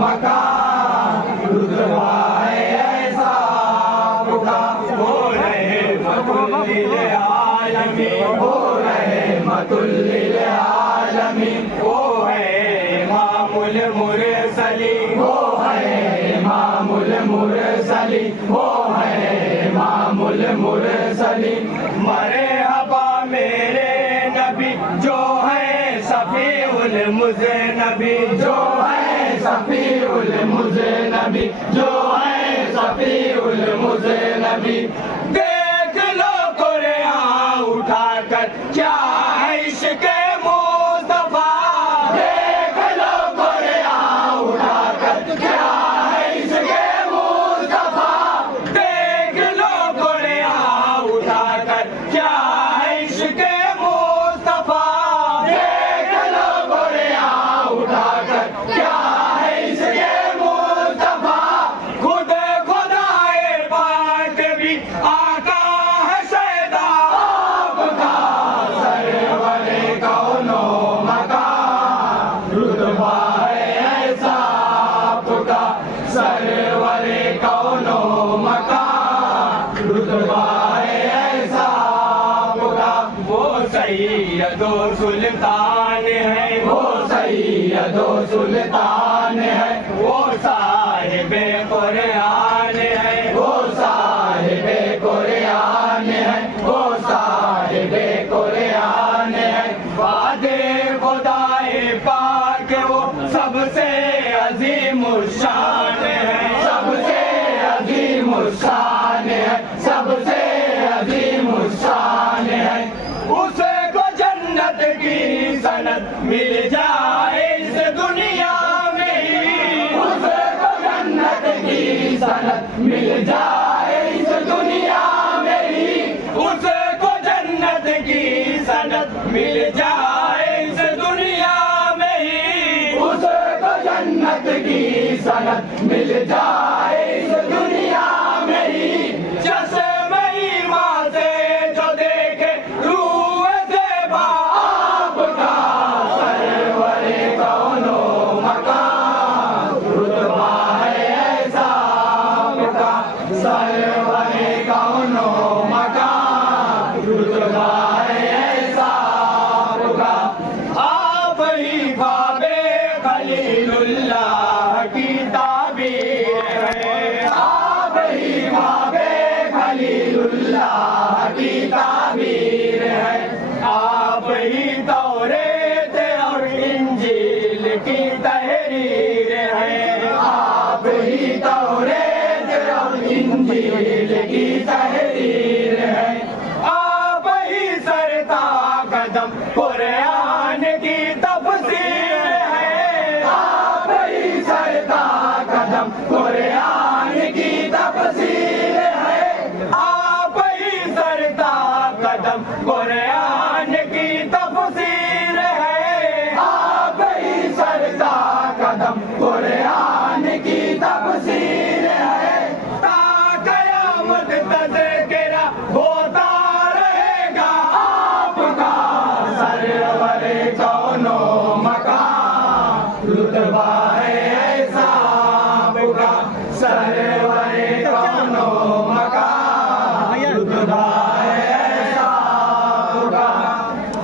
मकान रुतबाए ऐसा पुकार हो रहे मतुल्लिल आलमीन हो रहे मतुल्लिल आलमीन वो है इमामुल मुरसलीन वो है इमामुल मुरसलीन वो है इमामुल मुरसलीन मरहबा मेरे नबी जो है सफीउल मुज़नबी जो है सफीउल मुज़नबी जो है सफीउल मुज़नबी देख लो कुरान उठाकर क्या है इश्क़ मुस्तफा देख लो कुरान उठाकर क्या है इश्क़ मुस्तफा देख लो कुरान उठाकर क्या है इश्क़ मुस्तफा देख लो कुरान उठाकर क्या है इश्क़ मुस्तफा खुद खुदाए पाक भी आका है सैदा आपका सरवरे कौनो मकान रुतबा है ऐसा आपका सरवरे कौनो मकान रुतबा है ऐसा आपका वो सैयदो सुल्तान है वो सैयदो सुल्तान है वो साहिबे कुरान है वो साहिबे कुरान है वो साहिबे कुरान है वादे खुदाए पाक वो सबसे अजीम शान है सबसे अजीम शान है सबसे अजीम शान है उसे को जन्नत की सनद मिल जाए इस दुनिया में ही उसे को जन्नत की सनद मिल जाए इस दुनिया में ही उसे को जन्नत की सनद मिल जाए इस दुनिया में ही उसे को जन्नत की सनद मिल जाए इस दुनिया में ही चश्मे माँ से जो देखे रूह से आपका सरवरे कौनो मकान रुतबा है ऐसा आपका सरवरे कौनो मकान रुतबा है ऐसा आपका आप ही बाबे खलीलुल्लाह की ताबीर है आप ही बाबे खलीलुल्लाह की ताबीर है आप ही तौरेत और इंजील की तहरीर है आप ही तौरेत और इंजील की तहरीर है आप ही सरता कदम कुरान की तफसीर है आप ही सरता कदम कुरान की तफसीर है आप ही सरता कदम कुरान की तफसीर है आप ही सरता कदम कुरान की तफसीर है ता कयामत तज़किरा होता रहेगा आपका सरवरे कौनो मकान रुतबा है ऐसा आपका सरवरे कौनो मकान रुतबा है ऐसा आपका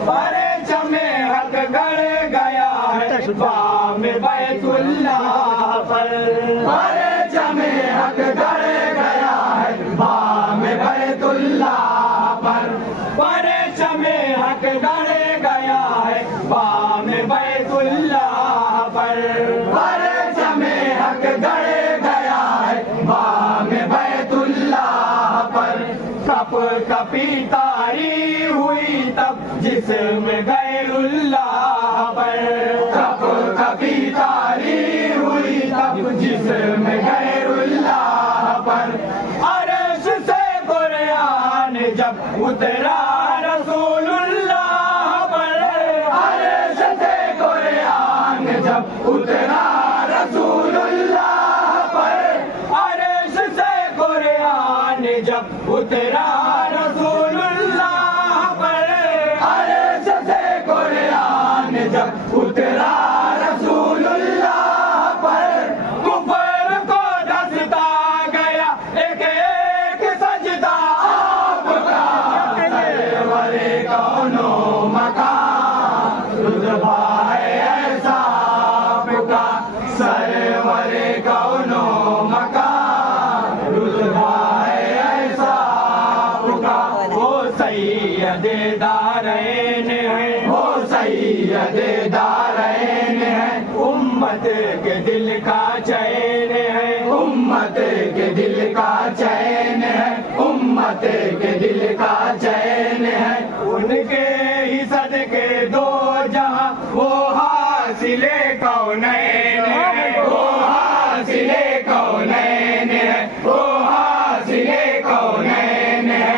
परचमे हक गड़ गया है बाम बैतुल्लाह पर परचमे हक गड़ गया है बाम बैतुल्लाह पर परचमे हक गड़ गया है बाम बैतुल्लाह पर परचमे हक गड़ गया है बाम बैतुल्लाह पर कप कपी तारी हुई तब जिस्म गैरुल्लाह पर कप कपी तारी हुई तब जिस्म गैरुल्लाह पर अर्श से कुरान जब उतरा रसूलुल्लाह पर अर्श से कुरान जब उतरा रसूलुल्लाह पर अर्श से कुरान जब उतरा रसूलुल्लाह पर अर्श से कुरान जब उतरा रसूलुल्लाह पर सरवर कौनो मकान रुतबा है ऐसा आपका। वो सैयद दारैन है, वो सैयद दारैन है, उम्मत के दिल का चैन है, उम्मत के दिल का चैन है, उम्मत के दिल का चैन है। उनके ही सदके दो जहां वो हासिले कौनैन है, वो हासिले कौनैन है, वो हासिले कौनैन है।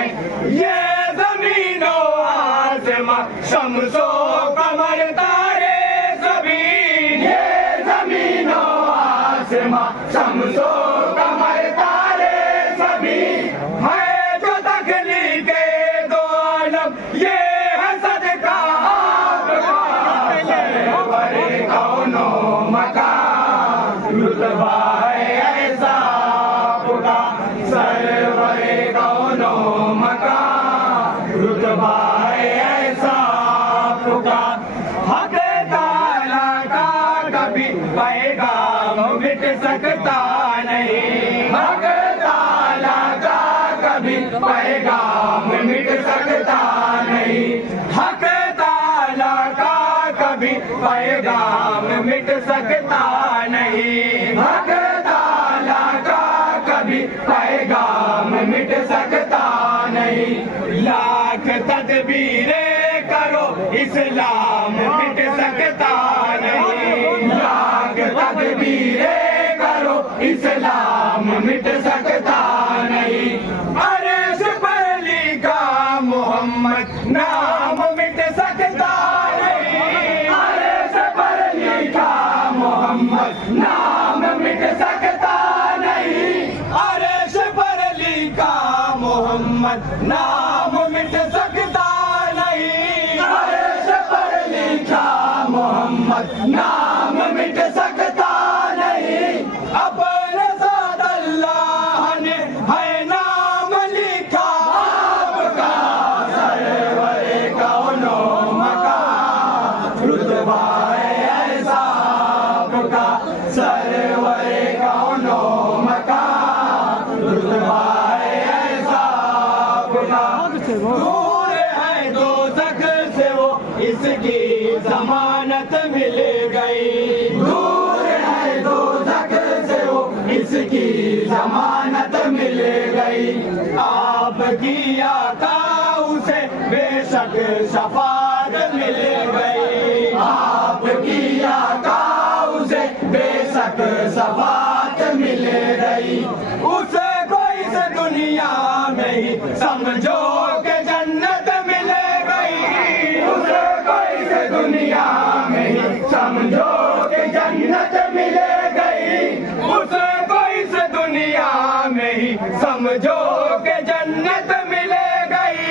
ये ज़मीनो आसमां शम्सो कमर तारे सभी, ये ज़मीनो आसमां शम्सो कमर तारे सभी है जो तख्लीक़े दो आलम, ये है सदका आपका। सरवर कौनो मकान रुतबा है ऐसा आपका। सरवर कौनो मकान रुतबा है ऐसा आपका। हक़ ताला का कभी पैगाम मिट सकता नहीं, हक़ ताला का कभी पैगाम मिट सकता नहीं, हक़ ताला का कभी पैगाम मिट सकता नहीं, हक़ ताला का कभी पैगाम मिट सकता नहीं। लाख तदबीरें करो इस्लाम मिट सकता नहीं, लाख तदबीरें करो इस्लाम मिट सकता नहीं। अर्श पर लिखा मोहम्मद नाम मिट सकता नहीं, अर्श पर लिखा मोहम्मद नाम मिट सकता नहीं, अर्श पर लिखा मोहम्मद नाम मिट सकता नहीं, अर्श पर लिखा मोहम्मद नाम मिट सकता नहीं। अपने साथ अल्लाह ने है नाम लिखा आपका। सरवर कौनो मकान रुतबा है ऐसा आपका। सरवर कौनो मकान रुतबा है ऐसा आपका। दूर है दोज़ख से वो इसकी जमानत मिल गई, दूर है दोज़ख से वो इसकी जमानत मिल गई। आपकी आका उसे बेशक शफात मिल गई, आपकी आका उसे बेशक शफात मिल गई। उसे कोई इस दुनिया में ही समझो के जन्नत मिल गई, उसे कोई इस दुनिया में ही समझो के जन्नत मिल गई, उसे कोई इस दुनिया में ही समझो के जन्नत मिल गई,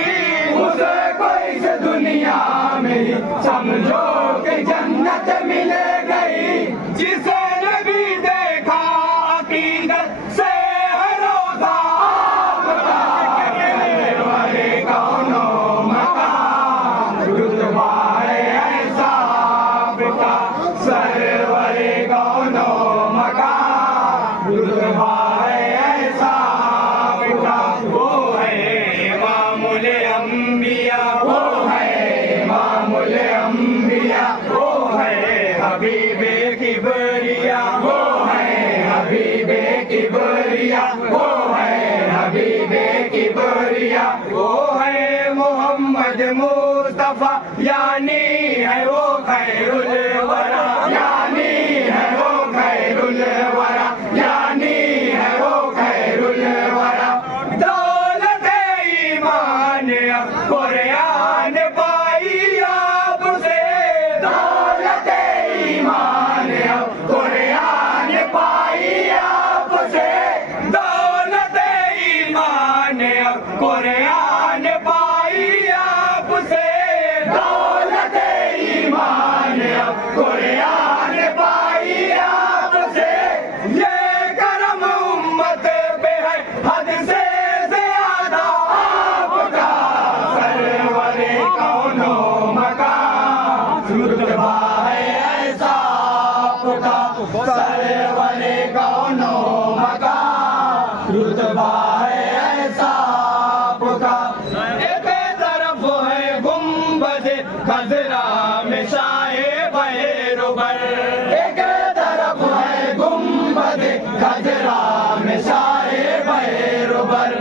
उसे कोई इस दुनिया में ही समझो के जन्नत मिल गई। जिसे नबी देखा अकीदत से है रोज़ा आपका। सरवर कौनो मकान रुतबा है ऐसा आपका। सरवर कौनो मकान रुतबा है ऐसा आपका। वो है इमामुल अंबिया, वो है इमामुल अंबिया, वो है हबीबे किबरिया, वो है हबीबे किबरिया, वो है हबीबे किबरिया। वो है मोहम्मद मुस्तफा यानी है वो खैरुल वरा, यानी है वो खैरुल वरा, यानी है वो खैरुल वरा। दौलत ईमान कुरान पाई आपसे, दौलत ईमान कुरान पाई आपसे, दौलत ईमान कुरान पाई आपसे, दौलत ईमान कुरान सरवरे कौनो मकान, रुतबा है ऐसा आपका। एक तरफ है गुंबद खजरा में शाहे बहरूबर, एक तरफ है गुंबद खजरा में शाहे बहरूबर,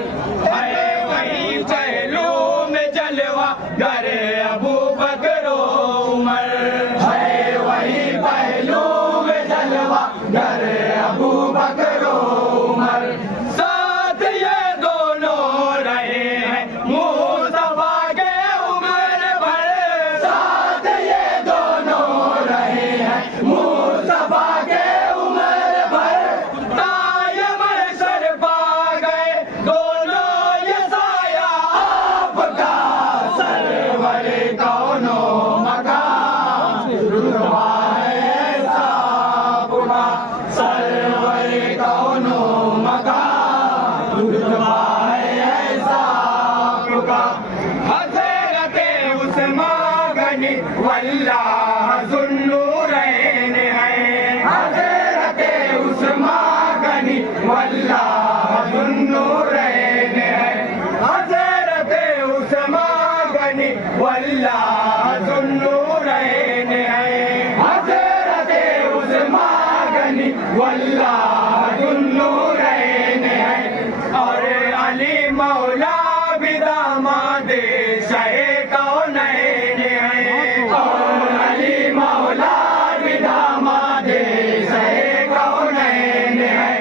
है वही पहलू में जलवा गर अबू बकर उमर, है वही पहलू में जलवा गर अबू बकर उमर। साथ ये दोनों रहे हैं मुस्तफा के उम्र भर, साथ ये दोनों रहे हैं मुस्तफा के उम्र भर। तायब सर पा गए दोनों ये साया आपका, सरवरे कौनो मकान, रुतबा है ऐसा आपका, सरवरे कौनो मकान, रुतबा है ऐसा आपका। हज़रते उस्मान गनी वल्लाह ज़ुन्नूरैन है, हज़रते उस्मान गनी वल्लाह ज़ुन्नूरैन है, हज़रते उस्मान गनी वल्लाह ज़ुन्नूरैन है, हज़रते उस्मान गनी वल्लाह ज़ुन्नूरैन है। और अली मौला भी दामाद शाहे कौनैन है, और अली मौला भी दामाद शाहे कौनैन है।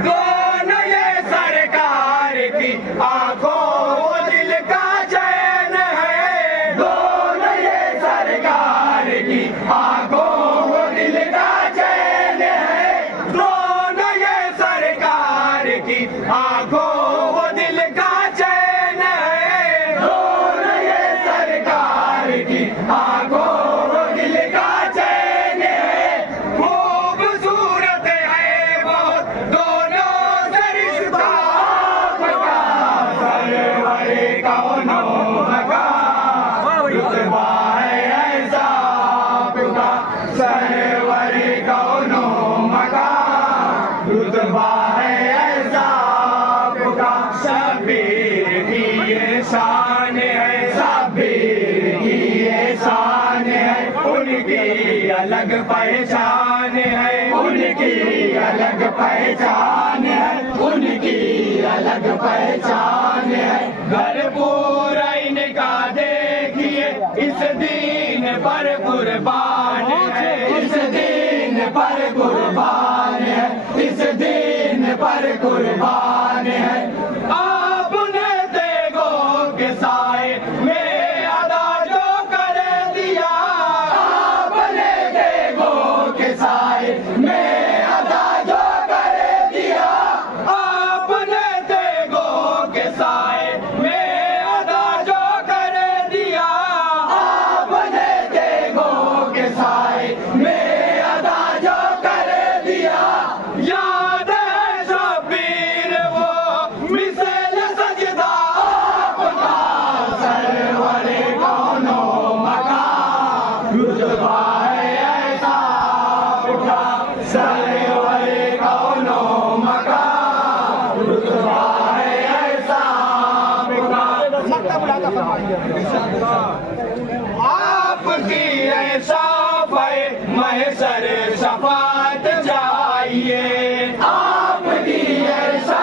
दोनों ये सरकार की आंखों दिल का चैन है, दोनों ये सरकार की आंखों दिल का चैन है, दोनों ये सरकार की आंखों दिल का चैन है, दोनों ये सरकार की आंखों दिल का चैन है। खूबसूरत है बहुत दोनों से रिश्ता आपका, सरवरे कौनो मकान, रुतबा है ऐसा आपका, सरवरे कौनो मकान, रुतबा है ऐसा आपका। शब्बीर की ये शान है, शब्बीर की ये शान है, उनकी अलग पहचान है, उनकी अलग पहचान है, उनकी अलग पहचान है। घर पूरा इनका देखिए इस दीन पर कुर्बान है, इस दीन पर कुर्बान है, इस दीन पर कुर्बान है। आपने देखो के साए में अदा जो कर दिया, आपने देखो के साए में अदा जो कर दिया, आपने देखो के साए में अदा जो कर दिया, आपने देखो के साए में अदा जो कर दिया। याद है शब्बीर वो मिसल सजदा आपका, सरवरे कौनो मकान, रुतबा है ऐसा आपका, सरवरे कौनो मकान, रुतबा है ऐसा आपका। आपकी ऐसा महशर शफात चाहिए, आपकी ऐसा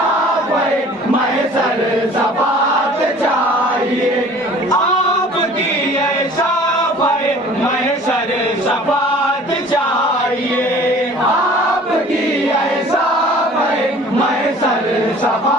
महशर शफात चाहिए, आपकी ऐसा महशर शफात चाहिए, आपकी ऐसा महशर शफात